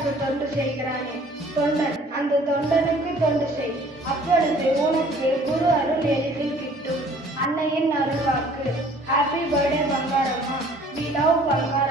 பங்காருக்கு தொண்டு செய்கிறானே தொண்டன், அந்த தொண்டனுக்கு தொண்டு செய். அப்பொழுது உனக்கு குரு அருள் எளிதில் கிட்டும். அன்னையின் அருள்வாக்கு. Happy birthday Bangaramma. We love Pangaram.